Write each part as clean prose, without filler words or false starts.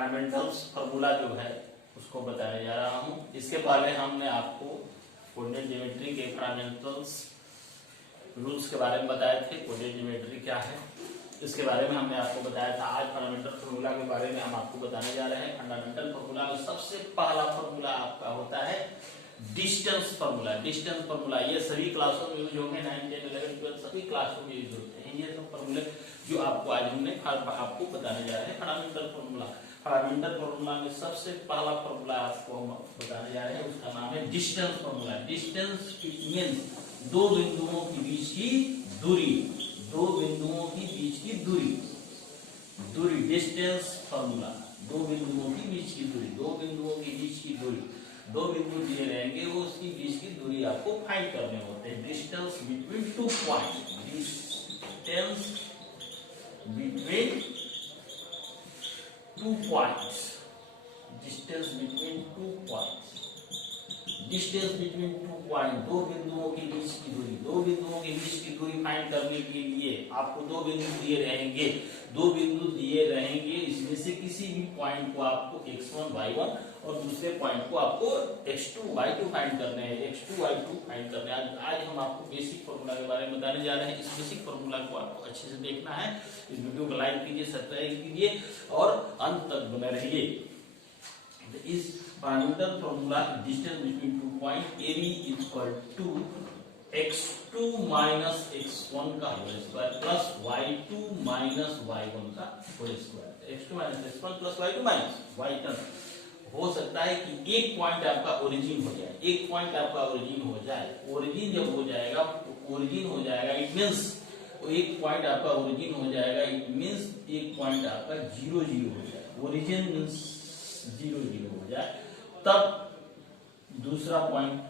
Fundamentals formula जो है उसको बताने जा रहा हूँ। इसके पहले हमने आपको कोऑर्डिनेट ज्योमेट्री के फंडामेंटल्स रूल्स के बारे में बताए थे। कोऑर्डिनेट ज्योमेट्री क्या है इसके बारे में हमने आपको बताया था। आज फंडामेंटल फार्मूला के बारे में हम आपको बताने जा रहे हैं। फंडामेंटल फार्मूला में सबसे पहला फार्मूला आपका होता है डिस्टेंस फार्मूला। डिस्टेंस फार्मूला ये सभी क्लासों में यूज होंगे, 9, 10, 11, 12 सभी क्लासों में यूज होते हैं। ये सब फार्मूले जो आपको आज हमने आपको बताने जा रहे हैं। फंडामेंटल फार्मूला, फंडामेंटल फार्मूला में सबसे पहला फार्मूला आपको हम बताने जा रहे हैं, उसका नाम है डिस्टेंस फार्मूला। डिस्टेंस मींस दो बिंदुओं के बीच की दूरी, दो बिंदुओं के बीच की दूरी, दूरी डिस्टेंस फार्मूला। दो बिंदुओं के बीच की दूरी, दो बिंदुओं के बीच की दूरी, दो बिंदु दिए रहेंगे वो उसकी बीच की दूरी आपको फाइंड करने होते हैं। Distance between two point, distance between two points, distance between two points, distance between two point, दो बिंदुओं के बीच की दूरी। दो बिंदुओं के बीच की दूरी फाइंड करने के लिए आपको दो बिंदु दिए रहेंगे, दो बिंदु दिए रहेंगे, इसमें से किसी भी पॉइंट को आपको x1 y1 और दूसरे पॉइंट को आपको x2 y2 फाइंड करने हैं, x2 y2 फाइंड करने हैं। आज हम आपको बेसिक फार्मूला के बारे में बताने जा रहे हैं। इस बेसिक फार्मूला को आपको अच्छे से देखना है। इस वीडियो को लाइक कीजिए, सब्सक्राइब कीजिए और अंत तक बने रहिए। इस fundamental formula distance between two point AB equal to x2 minus x1 का whole square plus y2 minus y1 का whole square. x2 minus x1 plus y2 minus y1 हो सकता है कि एक पॉइंट आपका ओरिजिन हो जाए, एक पॉइंट आपका ओरिजिन हो जाए। ओरिजिन जब हो जाएगा, ओरिजिन हो जाएगा इट मींस एक पॉइंट आपका ओरिजिन हो जाएगा, इट मींस एक पॉइंट आपका 0 0 हो जाए। ओरिजिन मींस 0 0 हो जाए, तब दूसरा पॉइंट,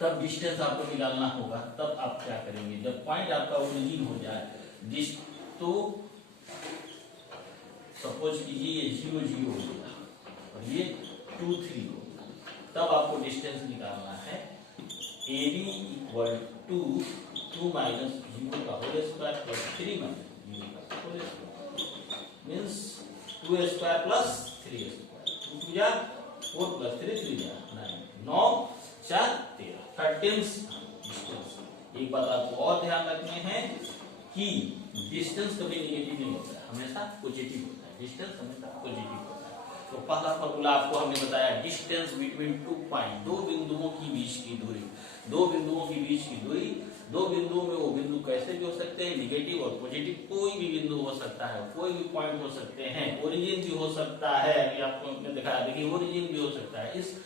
तब डिस्टेंस आपको निकालना होगा। तब आप क्या करेंगे, जब पॉइंट आपका ओरिजिन हो जाए, तो सपोज कीजिए ये 0 0 हो गया और ये 2 3 हो गया, तब आपको डिस्टेंस निकालना है AB इक्वल टू 2 माइनस 0 का होल स्क्वायर प्लस 3 माइनस 0 का whole square means 2 square plus 3 square, 2 या 4 प्लस 3 3 या 9, 9 4 13 13 डिस्टेंस। एक बात आपको और ध्यान रखने हैं कि डिस्टेंस कभी नेगेटिव नहीं होता है, हमेशा पॉजिटिव होता है। डिस्टेंस हमेशा पॉजिटिव होता है। तो पहला फार्मूला आपको हमने बताया डिस्टेंस बिटवीन टू पॉइंट, दो बिंदुओं के बीच की दूरी, दो बिंदुओं के बीच की दूरी। दो बिंदुओं में वो बिंदु कैसे भी हो सकते हैं, नेगेटिव और पॉजिटिव, कोई भी बिंदु हो सकता है, कोई भी पॉइंट हो सकते हैं। ओरिजिन भी हो सकता है, अभी आपको हमने दिखाया, देखिए ओरिजिन भी हो सकता है। इस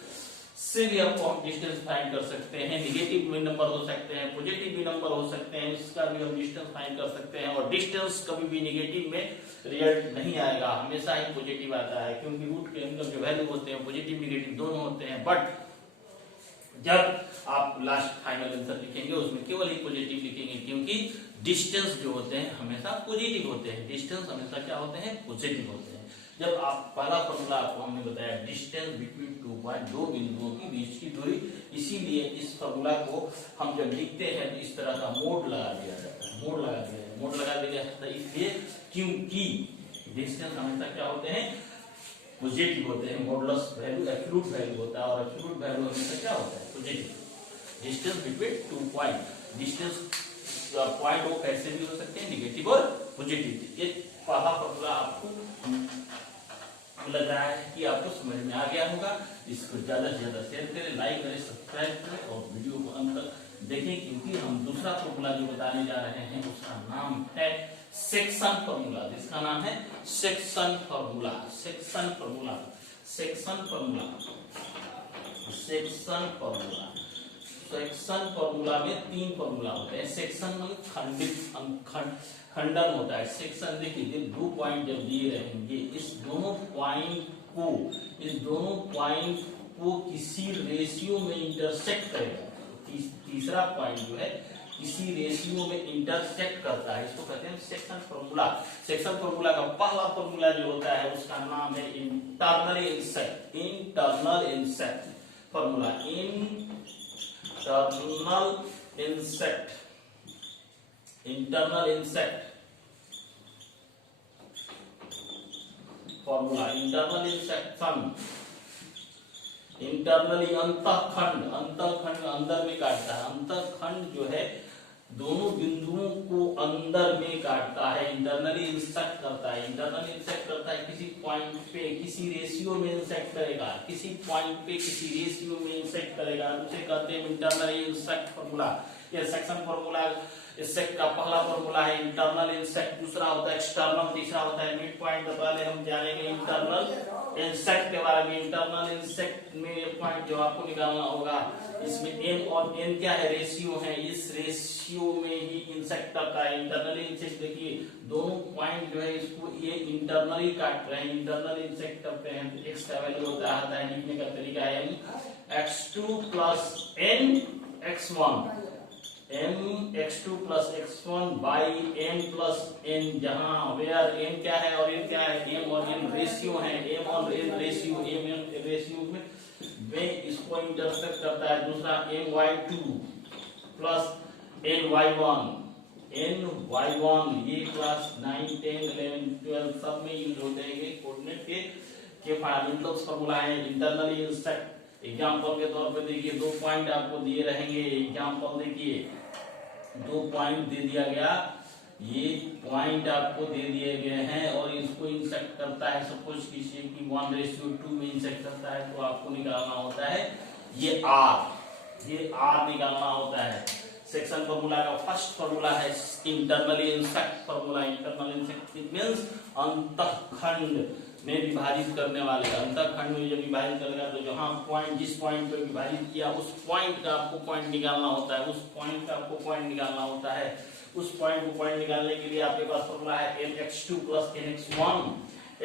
से भी आपको हम डिस्टेंस फाइंड कर सकते हैं। नेगेटिव भी नंबर हो सकते हैं, पॉजिटिव भी नंबर हो सकते हैं, इसका भी हम डिस्टेंस फाइंड कर सकते हैं। और डिस्टेंस कभी भी नेगेटिव में रिजल्ट नहीं आएगा, हमेशा ही पॉजिटिव आता है, क्योंकि रूट के अंदर जो वैल्यू होते हैं पॉजिटिव नेगेटिव दोनों होते हैं। बट जब आप लास्ट फाइनल आंसर लिखेंगे उसमें केवल ही पॉजिटिव लिखेंगे, क्योंकि डिस्टेंस जो होते हैं हमेशा पॉजिटिव होते हैं। डिस्टेंस हमेशा क्या होते हैं, पॉजिटिव होते हैं। जब आप पहला फॉर्मूला आपको हमने बताया डिस्टेंस बिटवीन टू पॉइंट, दो बिंदुओं के बीच की दूरी, इसीलिए इस फॉर्मूला को हम जब लिखते हैं तो इस तरह का मोड लगा दिया जाता है, मोड लगा दिया है, मोड लगा दिया जाता है इसलिए क्योंकि डिस्टेंस हमेशा क्या होते हैं, पॉजिटिव होते हैं। मॉडुलस वैल्यू एब्सोल्यूट वैल्यू होता है और एब्सोल्यूट वैल्यू हमेशा क्या होता है, positive. Distance between two point, distance point वो कैसे भी हो सकते हैं, नेगेटिव और पॉजिटिव। ये पहला फॉर्मूला आपको लग रहा है कि आपको समझ में आ गया होगा। इसको ज्यादा से ज्यादा शेयर करें, लाइक करें, सब्सक्राइब करें और वीडियो को अंत तक देखें, क्योंकि हम दूसरा फॉर्मूला जो बताने जा रहे हैं उसका नाम है सेक्शन फॉर्मूला। जिसका नाम है section formula, section formula, section formula, section formula. Section formula में 3 फॉर्मूला होते हैं। सेक्शन में खंडित खंडन होता है। सेक्शन देखिए, दो पॉइंट जब दिए रहेंगे, इस दोनों पॉइंट को किसी रेशियो में इंटरसेक्ट करेगा। तीसरा पॉइंट जो है किसी रेशियो में इंटरसेक्ट करता है, इसको कहते हैं सेक्शन फॉर्मूला। सेक्शन फॉर्मूला का पहला फॉर्मूला जो होता है उसका नाम है internal insect, internal insect formula, internal insect, internal insect formula internal insection, internally अंतःखंड, अंतःखंड अंदर में काटता है, अंतःखंड जो है दोनों बिंदुओं को अंदर में काटता है, इंटरनली इंसेक्ट करता है, इंटरनली इंसेक्ट करता है, किसी पॉइंट पे किसी रेशियो में इंसेक्ट करेगा, किसी पॉइंट पे किसी रेशियो में इंसेक्ट करेगा, उसे कहते हैं इंटरनली इंसेक्ट फॉर्मूला। ये सेक्शन फॉर्मूला, इंसेक्ट का पहला फॉर्मूला है इंटरनल इंसेक्ट, दूसरा होता है एक्सटर्नल, तीसरा होता है मिड पॉइंट। तो पहले हम जानेंगे इंटरनल इंसेक्ट के बारे में। इंटरनल इंसेक्ट में पॉइंट जो आपको निकालना होगा, इसमें एम और एन क्या है, रेशियो है, इस रेशियो में ही इंसेक्ट करता है। इंटरनली इंसेक्ट देखिए दोनों पॉइंट जो है इसको ये इंटरनली काट रहे हैं, इंटरनल इंसेक्ट करते हैं। एक्स का वैल्यू होता है, लिखने का तरीका है x2 plus n x1, m x2 plus x1 by m plus n, जहां वेयर m क्या है और n क्या है, m और n रेशियो है, m और n ratio, m n ratio में इसको इंटरसेक्ट करता है। दूसरा my2 प्लस ny1, ny1 ये क्लास 9, 10, 11, 12 सब में यूज होते हैं कोऑर्डिनेट के फंडामेंटल्स फॉर्मूला है इंटरनली इंसेक्ट। एग्जांपल के तौर पे देखिए दो पॉइंट आपको दिए रहेंगे, एग्जांपल देखिए दो पॉइंट दे दिया गया, ये पॉइंट आपको दे दिए गए हैं और इसको इंसेक्ट करता है, सपोज कीजिए कि 1:2 में इंसेक्ट करता है, तो आपको निकालना होता है ये R निकालना होता है। सेक्शन फॉर्मूला का फर्स्ट फॉर्मूला है internally insect formula. Internal insect it means अंतःखंड में विभाजित करने वाले, अंतःखंड में जब विभाजित करेगा तो जहां पॉइंट, जिस पॉइंट पे विभाजित किया उस पॉइंट का आपको पॉइंट निकालना होता है, उस पॉइंट का आपको पॉइंट निकालना होता है। उस पॉइंट को पॉइंट निकालने के लिए आपके पास फॉर्मूला है mx2 plus nx1।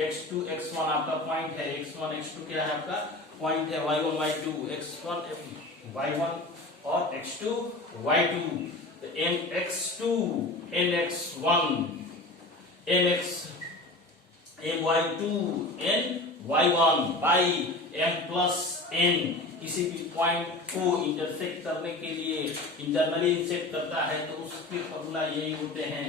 x2 x1 आपका पॉइंट है, x1 x2 क्या है आपका पॉइंट है, y1 y2, x1 y1 और x2 y2। तो mx2 nx1 my2 ny1 by m plus n, किसी भी पॉइंट को इंटरसेक्ट करने के लिए इंटरनली इंसेक्ट करता है तो उसके फॉर्मूला यही होते हैं।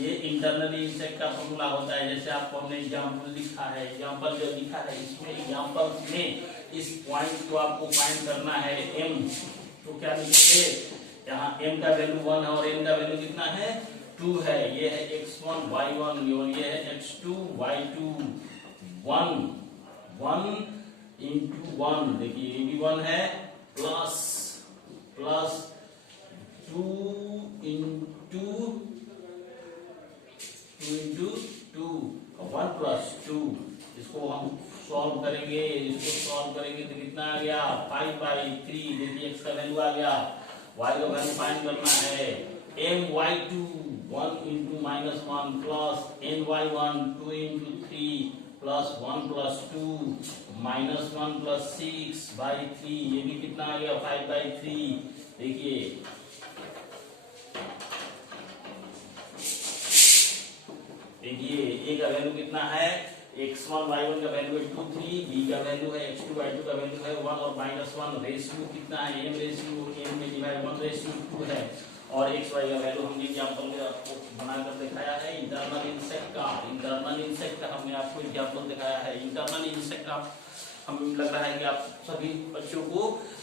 ये इंटरनली इंसेक्ट का फॉर्मूला होता है। जैसे आपको हमने एग्जांपल लिखा है, एग्जांपल जो लिखा है इसमें एग्जांपल में इस पॉइंट को आपको फाइंड करना है m, तो क्या लिखेंगे, यहाँ m का वैल्यू 1 है और n का वैल्यू कितना है 2 है। ये है x1 y1 और ये है x2 y2। 1 into 1 देखिए ये भी 1 है, प्लस 2 into 2 1 प्लस 2। इसको हम सॉल्व करेंगे, तो कितना आ गया 5/3। देखिए x का वैल्यू आ गया, y का वैल्यू फाइंड करना है my2 1 into -1 plus ny1 2 into 3 plus 1 plus 2 -1 plus 6/3, ये भी कितना आ गया 5/3। देखिए a का वैल्यू कितना है, x1 y1 का वैल्यू है 2 3, b का वैल्यू है x2 y2 का वैल्यू है 1 और -1, रेशियो कितना है m रेशियो n में डिवाइड 1:2 है और x y का वैल्यू हमने एग्जांपल में आपको बनाकर दिखाया है। इंटरनल इंसेक्ट का हमने आपको एग्जांपल दिखाया है। इंटरनल इंसेक्ट का हमें लग रहा है कि आप सभी बच्चों को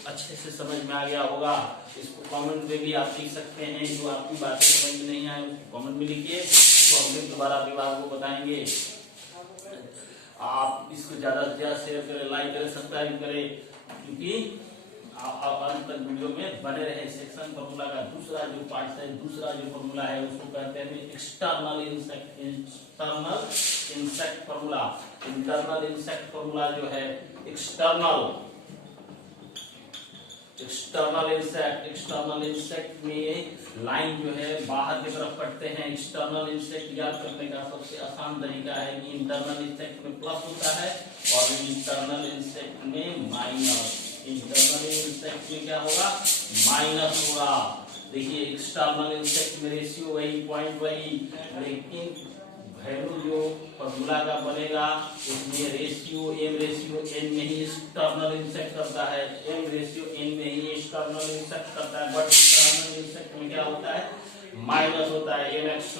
अच्छे से समझ में आ गया होगा। इसको कमेंट में भी आप लिख सकते हैं, जो आपकी बातें समझ में नहीं आए उसको कमेंट में लिखिए, तो हम भी दोबारा विभाग को बताएंगे। आप इसको ज्यादा से ज्यादा शेयर करें, लाइक करें, सब्सक्राइब करें, क्योंकि आप अंत तक वीडियो में बने रहे। सेक्शन फॉर्मूला का दूसरा जो पार्ट है, दूसरा जो फॉर्मूला है उसको कहते हैं external insect formula. Internal insect formula जो है एक्सटर्नल इंसेक्ट में लाइन जो है बाहर की तरफ कटते हैं। एक्सटर्नल इंसेक्ट याद करने का सबसे आसान तरीका है कि इंटरनल इंसेक्ट में प्लस होता है और इंटरनल इंसेक्ट में माइनस। इंटरनल इंसेक्ट में क्या होगा, माइनस होगा। देखिए एक्सटर्नल इंसेक्ट में रेशियो वही, पॉइंट वही, लेकिन वैल्यू जो फॉर्मूला का बनेगा उसमें रेशियो m रेशियो n में ही एक्सटर्नल इंसेक्ट करता है, m रेशियो n में ही एक्सटर्नल इंसेक्ट करता है। बट इंटरनल इंसेक्ट में क्या होता है, माइनस होता है, mx2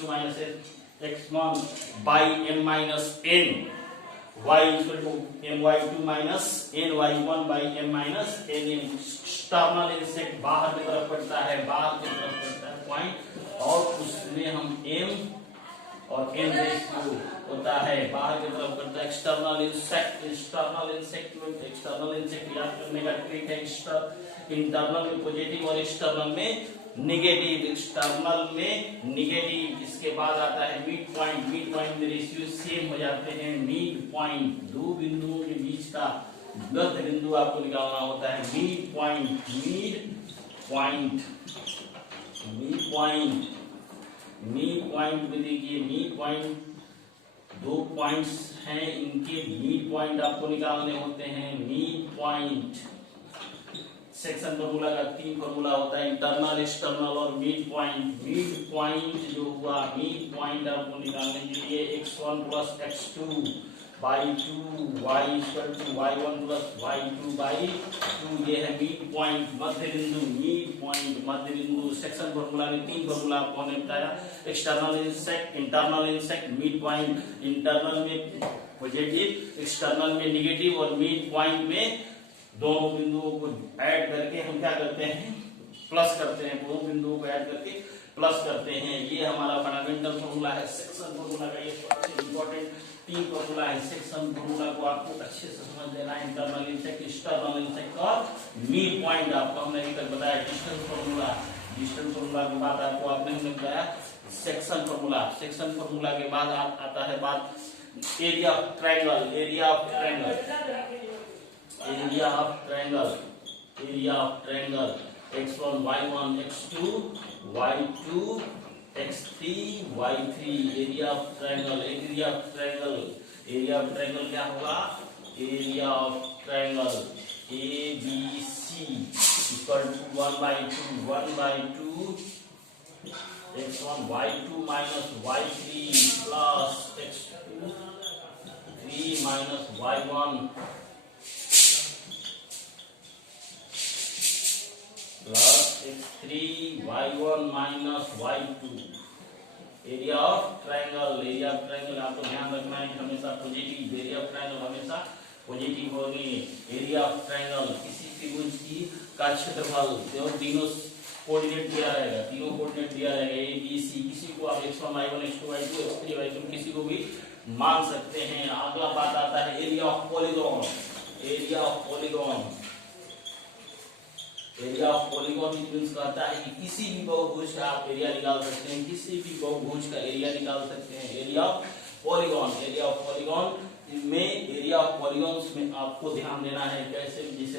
- x1 by m - n y equal to my2 minus ny1 by m minus n external insect बाहर की तरफ पड़ता है पॉइंट, और उसमें हम m और n रेशियो होता है बाहर की तरफ करता है। एक्सटर्नल इंसेक्ट याद करने का ट्रिक है, इंटरनल में पॉजिटिव और एक्सटर्नल में निगेटिव। एक्सटर्नल में निगेटिव, इसके बाद आता है मिड पॉइंट में रेशियो सेम हो जाते हैं। मिड पॉइंट दो बिंदुओं के बीच का मध्य बिंदु आपको निकालना होता है। मिड पॉइंट में देखिए, मिड पॉइंट दो पॉइंट्स हैं, इनके मिड पॉइंट आपको निकालने होते हैं। मिड पॉइंट सेक्शन फॉर्मूला का 3 फॉर्मूला होता है, इंटरनल, एक्सटर्नल और मिड पॉइंट। मिड पॉइंट जो हुआ, मिड पॉइंट आपको निकालने के लिए x1 plus x2 by 2 y equal to y1 plus y2 by 2, ये है मिड पॉइंट, मध्य बिंदु। मिड पॉइंट मध्य बिंदु सेक्शन फॉर्मूला में 3 फॉर्मूला आपको हमने बताया, external insect, internal insect, mid point. Internal में पॉजिटिव, एक्सटर्नल में निगेटिव, और मिड पॉइंट में दोनों बिंदुओं को ऐड करके हम क्या करते हैं, प्लस करते हैं। दोनों बिंदुओं को ऐड करके प्लस करते हैं। ये हमारा फंडामेंटल फॉर्मूला है सेक्शन फॉर्मूला का। ये सबसे इंपॉर्टेंट 3 फॉर्मूला है सेक्शन फॉर्मूला को आपको अच्छे से समझ लेना है। इंटरनल इंसेक्ट, एक्सटर्नल इंसेक्ट और मिड पॉइंट आपको हमने अभी तक बताया। डिस्टेंस फॉर्मूला के बाद आपको हमने बताया सेक्शन फॉर्मूला। सेक्शन फॉर्मूला के बाद आता है बात area of triangle. Area of triangle x1 y1 x2 y2 x3 y3, area of triangle. Area of triangle क्या होगा, area of triangle ABC equal to 1/2 x1 y2 minus y3 plus x2 3 minus y1 plus x3 y1 minus y2। Area of triangle आपको ध्यान रखना है कि हमेशा positive, area of triangle हमेशा positive होगी। एरिया ऑफ ट्रायंगल किसी त्रिभुज की का क्षेत्रफल, तीनों कोऑर्डिनेट दिया रहेगा ए बी सी। किसी को आप x1 y1 x2 y2 x3 y2 किसी को भी मान सकते हैं। अगला बात आता है area of polygon. Area of polygon means कहता है कि किसी भी बहुभुज का आप एरिया निकाल सकते हैं, किसी भी बहुभुज का एरिया निकाल सकते हैं। एरिया ऑफ पॉलीगॉन में, एरिया ऑफ पॉलीगॉन्स में आपको ध्यान देना है कैसे, जैसे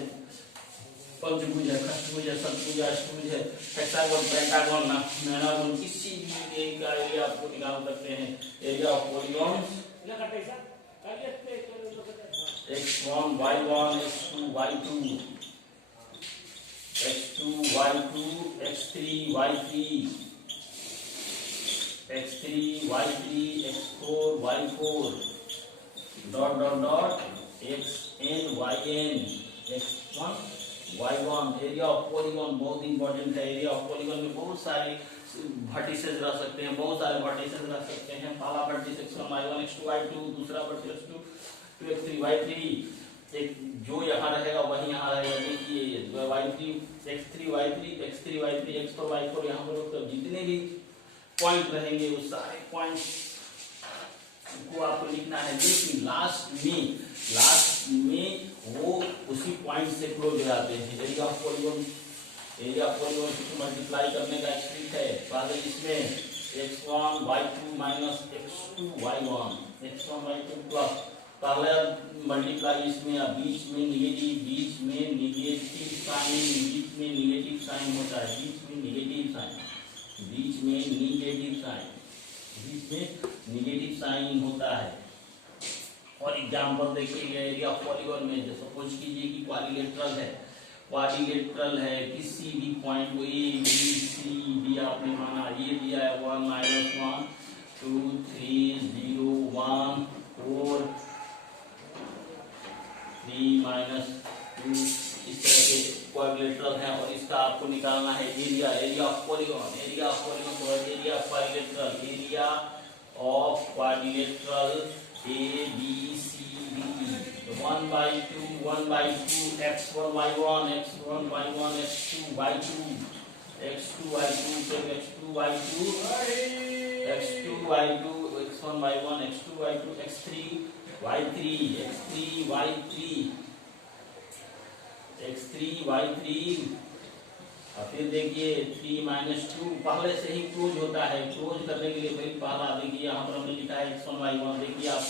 पंचभुज है, खष्टभुज है, सतभुज है, अष्टभुज है, हेक्सागोन, पेंटागोन, मेनागोन, किसी भी एक का एरिया आपको निकाल सकते हैं। Area of polygon x1 y1 x2 y2 x2 y2 x3 y3 x4 y4 dot xn yn x1 y1। Area of polygon बहुत इंपॉर्टेंट है। एरिया ऑफ पॉलीगॉन में बहुत सारे वर्टिसेस रह सकते हैं, पहला vertices x1 y1 x2 y2, दूसरा वर्टिस x2 x3 y3, एक जो यहाँ रहेगा वही यहाँ रहेगा। देखिए y3 x3 y3 x3 y3 x4 y4, यहाँ पर जितने भी पॉइंट रहेंगे वो सारे पॉइंट्स को आपको लिखना है। लेकिन लास्ट में वो उसी पॉइंट से क्लोज हो जाते हैं। एरिया ऑफ पॉलीगॉन को मल्टीप्लाई करने का ट्रिक है। पहले इसमें x1 y2 minus x2 y1 x1 y2 plus पहले मल्टीप्लाई इसमें, बीच में निगेटिव साइन होता है। बीच में निगेटिव साइन होता है। और एग्जांपल देखिए एरिया ऑफ पॉलीगॉन में, जैसे सपोज कीजिए कि क्वाड्रिलेटरल है, किसी भी पॉइंट को ए बी सी डी आपने माना, ये दिया है 1 -1 2 3 0 1 4 3 -2, इस तरह के क्वाड्रिलेटरल है। और इसका आपको निकालना है area of polygon A B C 1/2 x1 y1 x1 y1 x2 y2 x2 y2 x2 y2 x2 y2 x1 y1 x2 y2 x3 y3 x3 y3 x3 y3 और फिर देखिए 3 - 2 पहले से ही क्लोज होता है। क्लोज करने के लिए भाई पहला देखिए यहाँ पर हमने लिखा है x1 y1। देखिए आप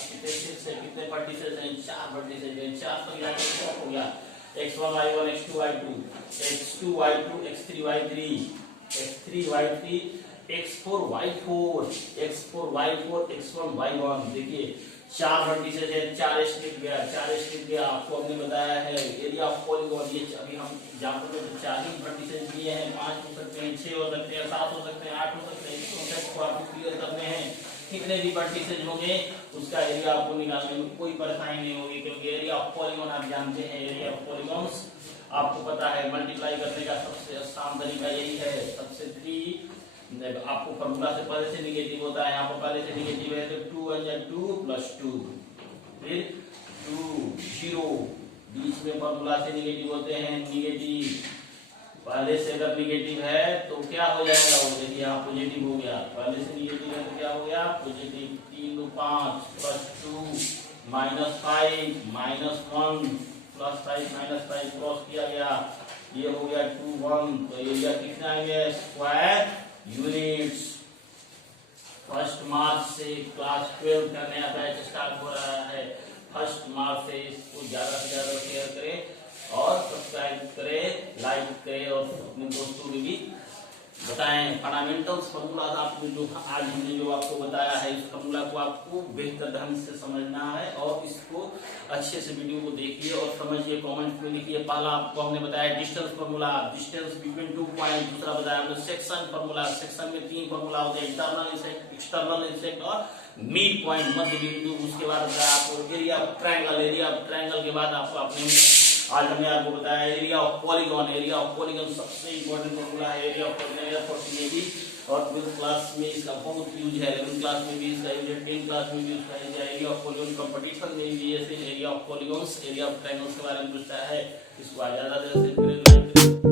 कितने वर्टिसेस हैं, 4 वर्टिसेस हैं, 4 पर मिलाकर क्या हो गया x1 y1 x2 y2 x2 y2 x3 y3 x3 y3 x4 y4 x4 y4 x1 y1। देखिए 4 वर्टिसेस है, 4 स्ट्रिप गया, 4 स्ट्रिप गया। आपको हमने बताया है एरिया ऑफ पॉलीगॉन, ये अभी हम एग्जांपल में 4 ही वर्टिसेस दिए हैं, 5 हो सकते हैं, 6 हो सकते हैं, 7 हो सकते हैं, 8 हो सकते हैं। इस कॉन्सेप्ट को आपको क्लियर करने हैं। कितने भी वर्टिसेस होंगे उसका एरिया आपको निकालने में कोई परेशानी नहीं होगी, क्योंकि एरिया ऑफ पॉलीगॉन आप जानते हैं। एरिया ऑफ पॉलीगॉन्स आपको पता है मल्टीप्लाई करने का सबसे आसान तरीका यही है। सबसे 3 आपको फॉर्मूला से पहले से निगेटिव होता है, यहाँ पर पहले से निगेटिव है तो 2 × 2 + 2 फिर 2 0 बीच में फॉर्मूला से निगेटिव होते हैं। निगेटिव पहले से अगर निगेटिव है तो क्या हो जाएगा, वो देखिए यहाँ पॉजिटिव हो गया। पहले से निगेटिव है तो क्या हो गया पॉजिटिव। 3 × 5 + 2 -5 -1 +5 - 5 क्रॉस किया गया, ये हो गया 2 1। तो एरिया कितना आ गया स्क्वायर यूनिट्स। फर्स्ट मार्च से क्लास 12 का नया बैच स्टार्ट हो रहा है। फर्स्ट मार्च से इसको ज्यादा से ज्यादा शेयर करें और सब्सक्राइब करें, लाइक करें और अपने दोस्तों में भी बताएं। फंडामेंटल्स फॉर्मूला आपको जो आज हमने जो आपको बताया है, इस फॉर्मूला को आपको बेहतर ढंग से समझना है और इसको अच्छे से वीडियो को देखिए और समझिए। कमेंट में लिखिए। पहला आपको हमने बताया distance formula, distance between 2 point. दूसरा बताया हमने सेक्शन फॉर्मूला, सेक्शन में 3 फॉर्मूला होते हैं, इंटरनल इंसेक्ट, एक्सटर्नल इंसेक्ट और मिड पॉइंट मध्य बिंदु। उसके बाद बताया आपको area of triangle. Area of triangle के बाद आपको अपने आज हमने आपको बताया area of polygon. Area of polygon सबसे इंपॉर्टेंट फॉर्मूला है एरिया ऑफ पॉलीगॉन। और 12th क्लास में इसका बहुत यूज है, 11th क्लास में भी इसका यूज है, 10th क्लास में भी इसका यूज है। एरिया ऑफ पॉलीगॉन कंपटीशन में भी ऐसे area of polygons, area of triangles के बारे में पूछता है। इसको ज्यादा से